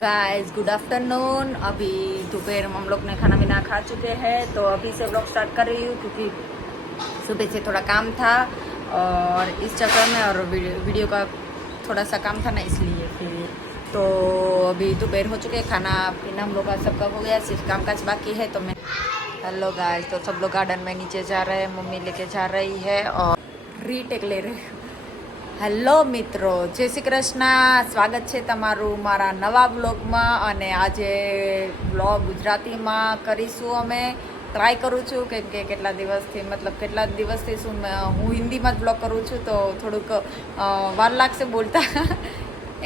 Guys good afternoon. अभी दोपहर में हम लोग ने खाना पीना खा चुके हैं, तो अभी से व्लॉग स्टार्ट कर रही हूँ क्योंकि सुबह से थोड़ा काम था और इस चक्कर में और वीडियो का थोड़ा सा काम था ना, इसलिए फिर तो अभी दोपहर हो चुके, खाना पीना हम लोग का सबका हो गया, सिर्फ काम काज बाकी है। तो मैं हेलो गाइस, तो सब लोग गार्डन में नीचे जा रहे हैं, मम्मी लेके जा रही है और રીટેક લઈ રહી। હેલો મિત્રો, જય શ્રી કૃષ્ણ, સ્વાગત છે તમારું મારા નવા બ્લોગમાં। અને આજે બ્લોગ ગુજરાતીમાં કરીશું અમે, ટ્રાય કરું છું કેમ કે કેટલા દિવસથી હું હિન્દીમાં જ બ્લોગ કરું છું, તો થોડુંક વાર લાગશે બોલતા।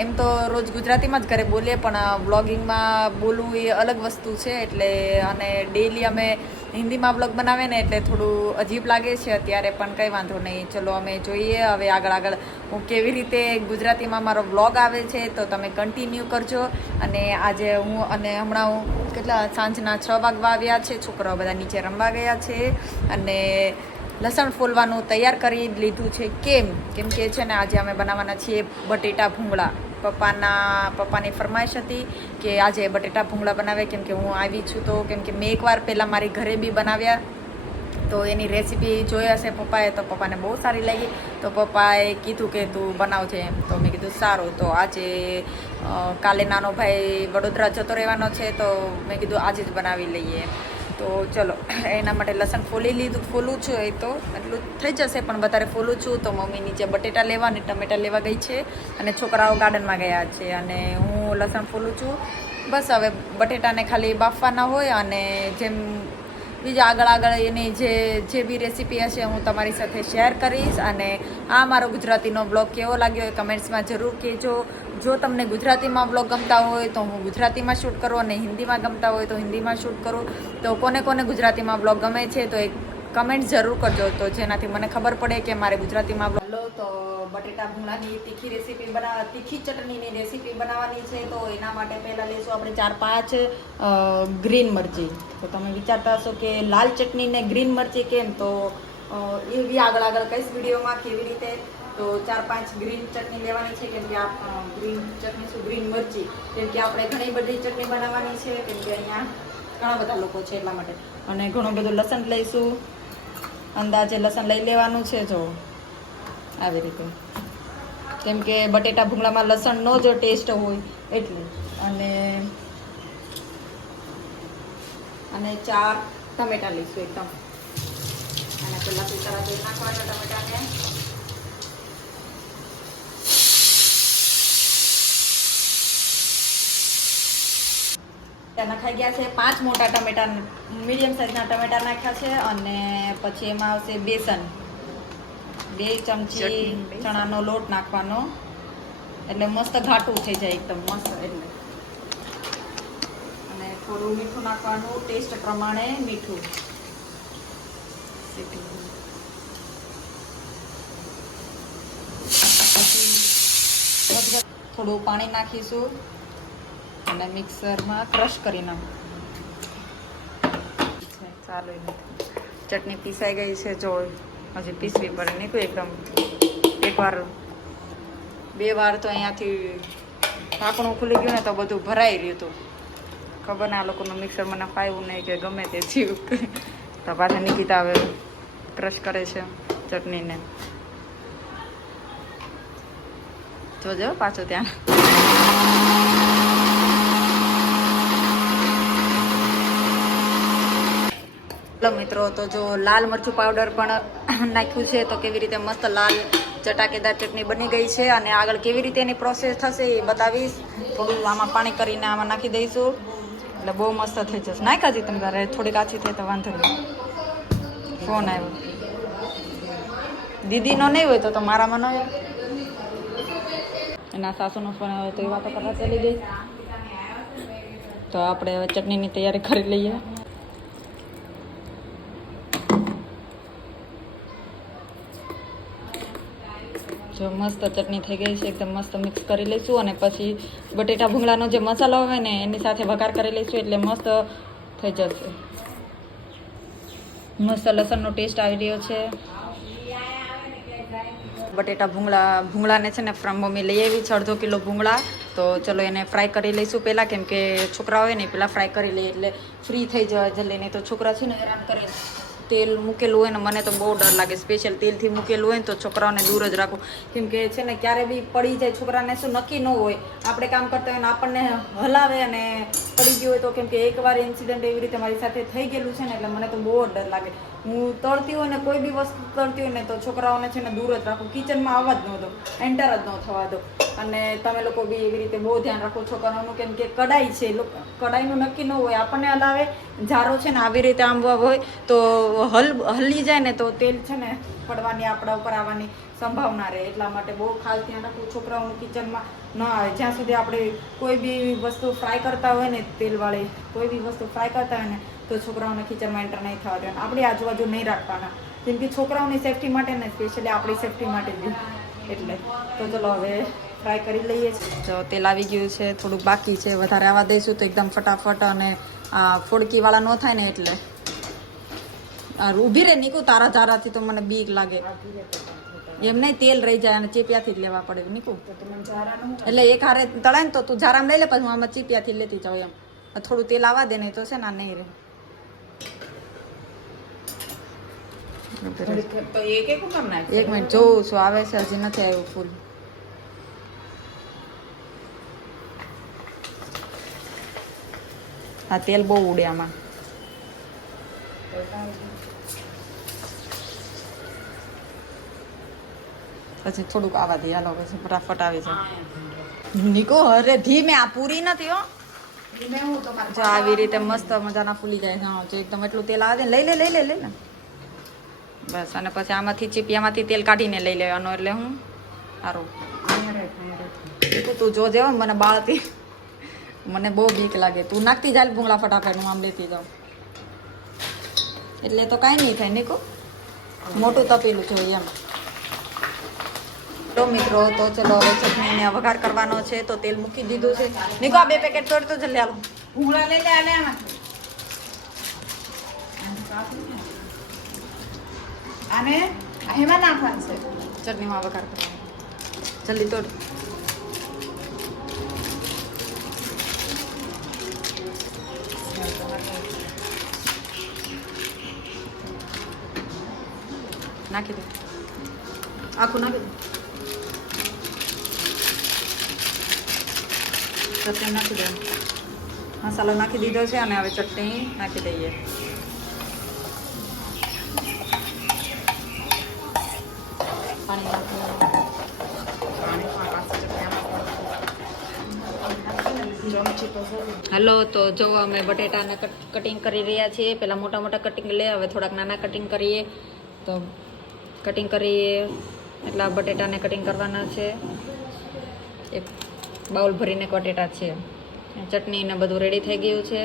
એમ તો રોજ ગુજરાતીમાં જ ઘરે બોલીએ, પણ બ્લોગિંગમાં બોલવું એ અલગ વસ્તુ છે એટલે, અને ડેઈલી અમે હિન્દીમાં બ્લોગ બનાવે ને એટલે થોડું અજીબ લાગે છે અત્યારે, પણ કંઈ વાંધો નહીં। ચલો અમે જોઈએ હવે આગળ હું કેવી રીતે ગુજરાતીમાં મારો બ્લોગ આવે છે, તો તમે કન્ટિન્યુ કરજો। અને આજે હમણાં હું સાંજના 6 વાગવા આવ્યા છે, છોકરાઓ બધા નીચે રમવા ગયા છે અને લસણ ફોલવાનું તૈયાર કરી લીધું છે। કેમ કે છે ને આજે અમે બનાવવાના છીએ બટેટા ભૂંગળા। પપ્પાની ફરમાઈશ હતી કે આજે બટેટા ભૂંગળા બનાવે, કેમ કે હું આવી છું, તો કેમ કે મેં એકવાર પહેલાં મારી ઘરે બી બનાવ્યા, તો એની રેસીપી જોઈ હશે પપ્પાએ, તો પપ્પાને બહુ સારી લાગી, તો પપ્પાએ કીધું કે તું બનાવજે એમ। તો મેં કીધું સારું। તો આજે કાલે નાનો ભાઈ વડોદરા જતો રહેવાનો છે, તો મેં કીધું આજે જ બનાવી લઈએ। તો ચલો, એના માટે લસણ ફોલું છું, એ તો એટલું થઈ જશે પણ વધારે ફોલું છું। તો મમ્મી નીચે બટેટા લેવા અને ટમેટા લેવા ગઈ છે અને છોકરાઓ ગાર્ડનમાં ગયા છે અને હું લસણ ફોલું છું। બસ હવે બટેટાને ખાલી બાફવાના હોય, અને જેમ બીજા આગળ એની જે બી રેસીપી હશે હું તમારી સાથે શેર કરીશ। અને આ મારો ગુજરાતીનો બ્લોગ કેવો લાગ્યો એ કમેન્ટ્સમાં જરૂર કહેજો। જો તમને ગુજરાતીમાં બ્લોગ ગમતા હોય તો હું ગુજરાતીમાં શૂટ કરું, અને હિન્દીમાં ગમતા હોય તો હિન્દીમાં શૂટ કરું। તો કોને ગુજરાતીમાં બ્લોગ ગમે છે તો એક કમેન્ટ જરૂર કરજો, તો જેનાથી મને ખબર પડે કે મારે ગુજરાતીમાં બ્લોગ તો બટેટા ભૂંગળાની તીખી ચટણીની રેસીપી બનાવવાની છે। તો એના માટે પહેલાં લઈશું આપણે 4-5 ગ્રીન મરચી। તો તમે વિચારતા હશો કે લાલ ચટણી ને ગ્રીન મરચી કેમ, તો એ બી આગળ કઈશ વિડીયોમાં કેવી રીતે। તો 4-5 ગ્રીન ચટણી લેવાની છે, કેમ કે ગ્રીન મરચી, કેમ કે આપણે ઘણી બધી ચટણી બનાવવાની છે, કેમ કે અહીંયા ઘણા બધા લોકો છે એટલા માટે। અને ઘણું બધું લસણ લઈશું, અંદાજે લસણ લઈ લેવાનું છે, જો આવી રીતે, કેમ કે બટેટા ભૂંગળામાં લસણનો જ ટેસ્ટ હોય એટલે। અને 4 ટમેટા લઈશું એકદમ, અને પેલા સુધારા ધોઈ નાખવાના ટમેટાને। નાખાઈ ગયા છે 5 મોટા ટમેટા, મીડિયમ સાઈઝના ટમેટા નાખ્યા છે। અને પછી એમાં આવશે બેસન, 2 ચમચી ચણાનો લોટ નાખવાનો, એટલે મસ્ત ઘાટું થઈ જાય એકદમ મસ્ત એટલે। અને થોડું મીઠું નાખવાનું, ટેસ્ટ પ્રમાણે મીઠું। પછી થોડું પાણી નાખીશું અને મિક્સરમાં ક્રશ કરી નાખું। ચાલો, ચટણી પીસાઈ ગઈ છે, જો હજી પીસવી પડે નહીં કોઈ એકદમ, 2 વાર તો અહીંયાથી ઢાંકણું ખુલી ગયું ને તો બધું ભરાઈ રહ્યું હતું। ખબર ને આ લોકોનું મિક્સર મને ફાવ્યું નહીં કે ગમે તે થયું, તો પાછા નિકિતા હવે ક્રશ કરે છે ચટણીને, જોજો પાછો ત્યાં। મિત્રો, તો જો લાલ મરચું પાવડર પણ નાખ્યું છે, તો કેવી રીતે મસ્ત લાલ ચટાકેદાર ચટણી બની ગઈ છે। અને આગળ કેવી રીતે એની પ્રોસેસ થશે એ બતાવીશ। થોડું આમાં પાણી કરીને આમાં નાખી દઈશું એટલે બહુ મસ્ત થઈ જશે। નાખ્યા છે તમે તારે, થોડી કાચી થાય તો વાંધો નહીં। ફોન આવ્યો, દીદીનો નહીં હોય તો મારામાં ન હોય, એના સાસુનો ફોન આવ્યો તો એ વાતો કરવા ચાલી ગઈ। તો આપણે હવે ચટણીની તૈયારી કરી લઈએ। જો મસ્ત ચટણી થઈ ગઈ છે, એકદમ મસ્ત મિક્સ કરી લઈશું। અને પછી બટેટા ભૂંગળાનો જે મસાલો હોય ને એની સાથે વઘાર કરી લઈશું, એટલે મસ્ત થઈ જશે। મસ્ત લસણનો ટેસ્ટ આવી રહ્યો છે। બટેટા ભૂંગળાને છે ને મમ્મી લઈ આવી છે 1/2 કિલો ભૂંગળા. તો ચલો એને ફ્રાય કરી લઈશું પહેલાં, કેમ કે છોકરા હોય ને પહેલાં ફ્રાય કરી લઈએ એટલે ફ્રી થઈ જવા જલ્દી. નહીં તો છોકરા છે ને હેરાન કરે. તેલ મૂકેલું હોય ને મને તો બહુ ડર લાગે. સ્પેશિયલ તેલથી મૂકેલું હોય ને તો છોકરાઓને દૂર જ રાખવું, કેમ કે છે ને ક્યારે બી પડી જાય. છોકરાને શું નક્કી ન હોય, આપણે કામ કરતા હોય ને આપણને હલાવે અને પડી ગયું હોય તો. કેમ કે એકવાર ઇન્સિડન્ટ એવી રીતે મારી સાથે થઈ ગયેલું છે ને, એટલે મને તો બહુ જ ડર લાગે. હું તળતી હોય ને કોઈ બી વસ્તુ તળતી હોય ને તો છોકરાઓને છે ને દૂર જ રાખું. કિચનમાં આવવા જ ન દો, એન્ટર જ ન થવા દો. અને તમે લોકો બી એવી રીતે બહુ ધ્યાન રાખો છોકરાઓનું, કેમ કે કડાઈ છે, કડાઈનું નક્કી ન હોય. આપણને હલાવે, જારો છે ને આવી રીતે આમ હોય તો હલી જાય ને તો તેલ છે ને પડવાની, આપણા ઉપર આવવાની સંભાવના રહે. એટલા માટે બહુ ખાસ ધ્યાન રાખવું છોકરાઓનું કિચનમાં ન આવે. જ્યાં સુધી આપણે કોઈ બી વસ્તુ ફ્રાય કરતા હોય ને, તેલવાળી કોઈ બી વસ્તુ ફ્રાય કરતા હોય ને તો છોકરાઓને કિચનમાં એન્ટર નહીં થવા દેવાના. આપણી આજુબાજુ નહીં રાખવાના, જેમ કે છોકરાઓની સેફટી માટે ને સ્પેશિયલી આપણી સેફટી માટે બી. એટલે તો ચલો હવે ફ્રાય કરી લઈએ છીએ. તો તેલ આવી ગયું છે, થોડુંક બાકી છે. વધારે આવવા દઈશું તો એકદમ ફટાફટ અને ફોડકીવાળા ન થાય ને એટલે. ઊભી રે નીકુ, તારા ધારાથી તો મને બીક લાગે. એમ નહીં, તેલ રહી જાય અને ચીપિયાથી જ લેવા પડે નીકુ. એટલે એક હારે તળાય ને તો તું ઝારામાં લઈ લે, પછી હું આમાં ચીપિયાથી લેતી જાઉં એમ. થોડું તેલ આવવા દે નહીં તો છે ને નહીં રહે. એક મિનિટ જોઉં છું, આવે છે હજી નથી આવ્યું ફૂલ. હા તેલ બહુ ઉડે આમાં. પછી થોડુંક આવા દે, હાલો પછી ફટાફટ આવી જાય. નીકો અરે ધીમે, આ પૂરી નથી હો. જો આવી રીતે મસ્ત મજાના ફૂલી જાય. હા જો એકદમ એટલું તેલ આવે લઈ લે ને બસ. અને પછી આમાંથી ચીપિયામાંથી તેલ કાઢીને લઈ લેવાનું. એટલે હું સારું તું જોજે મને બાળતી, મને બહુ બીક લાગે. તું નાખતી જાય ભૂંગળા ફટાફટ, હું આમ લેતી જાઉં એટલે તો કાંઈ નહીં થાય. નીકો મોટું તપેલું જોઈએ એમ. તો મિત્રો તો ચલો હવે ચટણીને વઘાર કરવાનો છે. તો તેલ મૂકી દીધું છે. નીકો આ 2 પેકેટ તોડ તો જલ્દી આલો. ભૂંગળા લઈ લે આને હેમાં નાખવાનું છે. ચટણીમાં વઘાર કરવાનો, જલ્દી તોડ. નાખી દે, આખું નાખી દે. ચટણી નાખી દે, મસાલો નાખી દીધો છે. અને હવે ચટણી નાખી દઈએ. પાણી હલો તો જો અમે બટેટાને કટિંગ કરી રહ્યા છીએ. પહેલાં મોટા મોટા કટિંગ લે, હવે થોડાક નાના કટિંગ કરીએ. તો કટિંગ કરીએ એટલા બટેટાને કટિંગ કરવાના છે. એક બાઉલ ભરીને બટેટા છે. ચટણી ને બધું રેડી થઈ ગયું છે.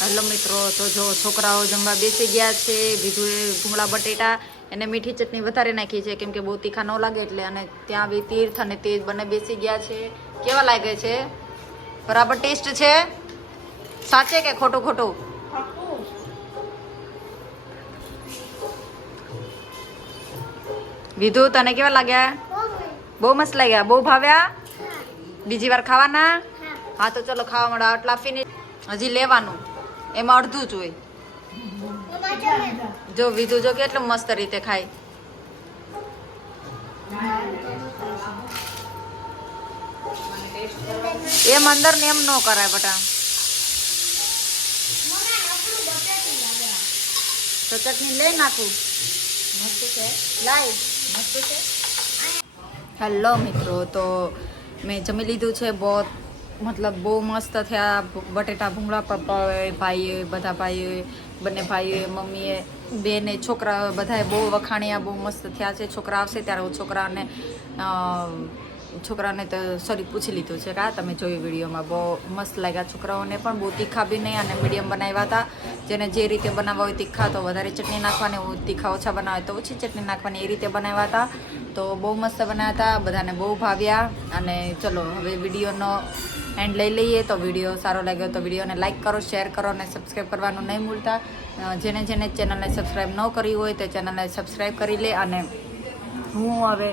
હેલો મિત્રો તો જો છોકરાઓ જમવા બેસી ગયા છે. બીજું એ ભૂંગળા બટેટા, એને મીઠી ચટણી વધારે નાખી છે કેમ કે બહુ તીખા ન લાગે એટલે. અને ત્યાં બી તીર્થ અને તેજ બંને બેસી ગયા છે. કેવા લાગે છે? બરાબર ટેસ્ટ છે? સાચે કે ખોટું ખોટું? વિધુ તને કેવા લાગ્યા? બહુ મસ્ત લાગ્યા? બહુ ભાવ્યા? બીજી વાર ખાવાના? હા તો ચલો ખાવા મળો. આટલા ફિનિશ, હજી લેવાનું, એમાં અડધું જ હોય. જો વિધુ જો કેટલું મસ્ત રીતે ખાય. એમ અંદર ને એમ ન કરાય બટા. તો ચટણી લઈ નાખું. મસ્ત છે, લાય મસ્ત છે. હેલો મિત્રો તો મેં જમી લીધું છે. બહુ મસ્ત થયા બટેટા ભૂંગળા. પપ્પાએ, ભાઈએ, બધા ભાઈઓએ, બંને ભાઈઓએ, મમ્મીએ, બેને, છોકરા બધાએ બહુ વખાણ્યા. બહુ મસ્ત થયા છે. છોકરા આવશે ત્યારે હું છોકરાને તો સોરી પૂછી લીધું છે કે તમે જોયું વિડીયોમાં. બહુ મસ્ત લાગ્યા છોકરાઓને પણ. બહુ તીખા બી નહીં અને મીડિયમ બનાવ્યા હતા. જેને જે રીતે બનાવવા હોય તીખા તો વધારે ચટણી નાખવાની, તીખા ઓછા બનાવે તો ઓછી ચટણી નાખવાની, એ રીતે બનાવ્યા હતા. તો બહુ મસ્ત બનાવ્યા હતા. બધાને બહુ ભાવ્યા. અને ચલો હવે વિડીયોનો એન્ડ લઈ લઈએ. તો વિડીયો સારો લાગ્યો તો વિડીયોને લાઇક કરો, શેર કરો અને સબસ્ક્રાઈબ કરવાનું નહીં ભૂલતા. જેને ચેનલને સબસ્ક્રાઈબ ન કરી હોય તે ચેનલને સબસ્ક્રાઈબ કરી લે. અને હું હવે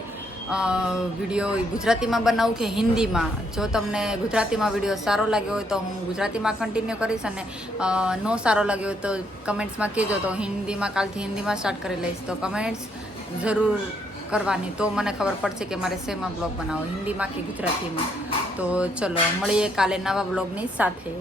વિડીયો ગુજરાતીમાં બનાવું કે હિન્દીમાં, જો તમને ગુજરાતીમાં વિડીયો સારો લાગ્યો હોય તો હું ગુજરાતીમાં કન્ટિન્યુ કરીશ, અને નો સારો લાગ્યો હોય તો કમેન્ટ્સમાં કહેજો, તો કાલથી હિન્દીમાં સ્ટાર્ટ કરી લઈશ. તો કમેન્ટ્સ જરૂર કરવાની, તો મને ખબર પડશે કે મારે શેમાં બ્લોગ બનાવો, હિન્દીમાં કે ગુજરાતીમાં. તો ચલો મળીએ કાલે નવા બ્લોગની સાથે.